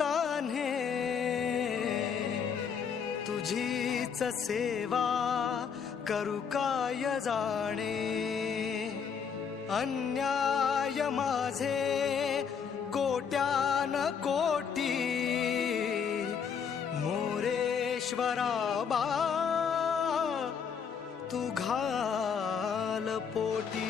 तान्हे तुझीच सेवा करू काय जाणे अन्याय माझे कोट्यान कोटी मोरेश्वरा बा तू घाल पोटी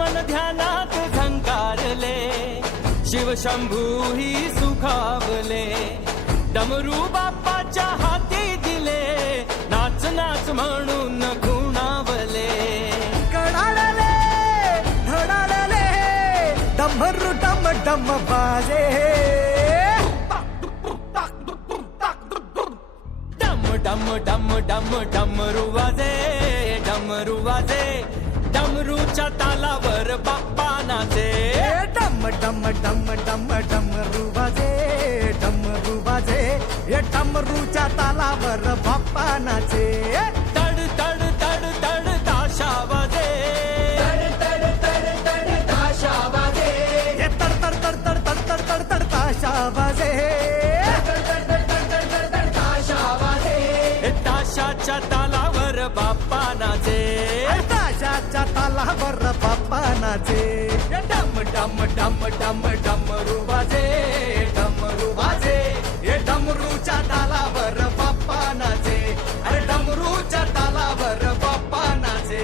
मन ध्यानात झंकारले शिवशंभू ही सुखावले डमरू बाप्पाच्या हाती दिले नाच नाच म्हणून खुणावले कडाडले धडाडले डमरू डम डम बाजे डम डम डम डम डमरू वाजे डमरू वाजे डमरूच्या तालावर बाप्पा नाचे डम डम डम डम डमरू वाजे डमरू वाजे डमरूच्या तालावर बाप्पा नाचे तड तड तड तड ताशा वाजे तड तड तड तड ताशा वाजे तड तड तड तड तड तड तड तड ताशा वाजे ताशाच्या तालावर बाप्पा नाचे ताशाच्या तालावर बाप्पा नाचे डम डम डम डम डमरू वाजे डमरू वाजे डमरूच्या तालावर बाप्पा नाचे अरे डमरूच्या तालावर बाप्पा नाचे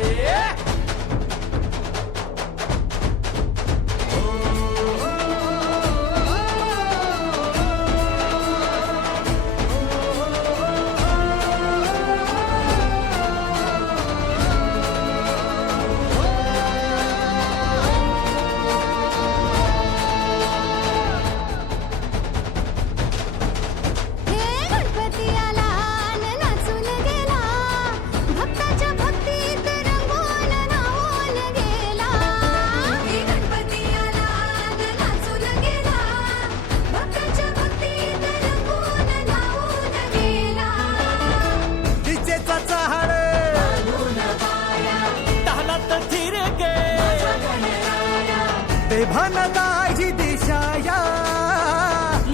भनदाजी दिशाया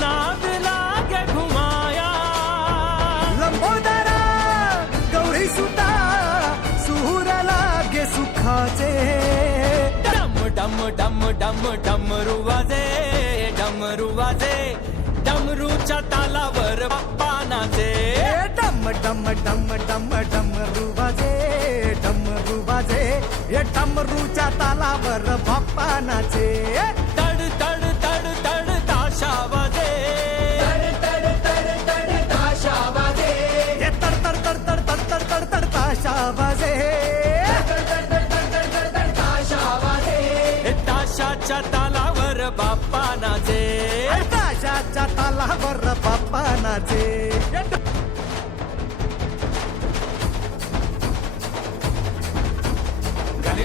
नाद लागे घुमाया लंबोदरा गौरी सुता सुर लागे सुखाचे डम डम डम डम डमरू वाजे डमरू वाजे डमरूच्या तालावर बाप्पा नाचे डम डम डम डम डमरू वाजे डमरू वाजे डमरूच्या तालावर बाप्पा नाचे तड तड तड तड ताशा वाजे तड तड तड तड ताशा वाजे तड तड तड तड तड तड तड तड ताशा वाजे ताशाच्या तालावर बाप्पा नाचे ताशाच्या तालावर बाप्पा नाचे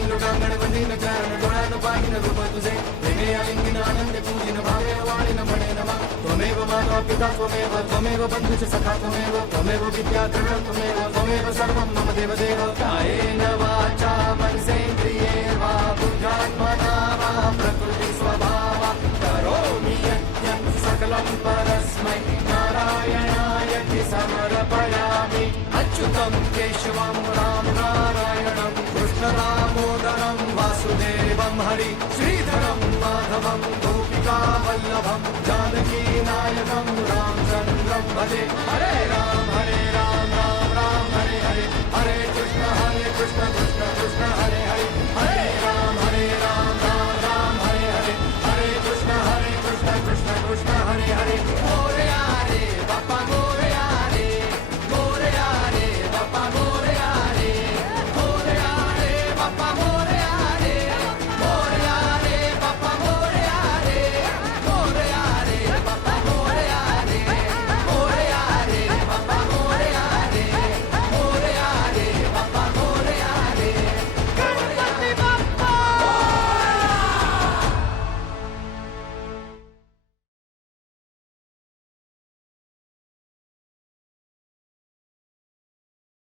लोटांगण वंदीन चरण डोळ्यान पाहिन रूप तुझे प्रेमे आलिंगन आनंद पूजिन भावे वाणीन म्हणे नमा त्वमेव माता पिता त्वमेव त्वमेव बंधुश्च सखा त्वमेव त्वमेव विद्या द्रविणं त्वमेव त्वमेव सर्वं मम देवदेव कायेन वाचा मनसेन्द्रिये वा बुद्ध्यात्मना वा प्रकृति स्वभावा करोमि यत् सकलं परस्मै नारायणाय समर्पयामि अच्युतं केशवं राम नारायणं कृष्ण दामोदरं वासुदेवं हरि श्रीधरं माधवं गोपिका वल्लभं जानकी नायकं रामचन्द्रं भजे हरे राम राम राम हरे हरे हरे कृष्ण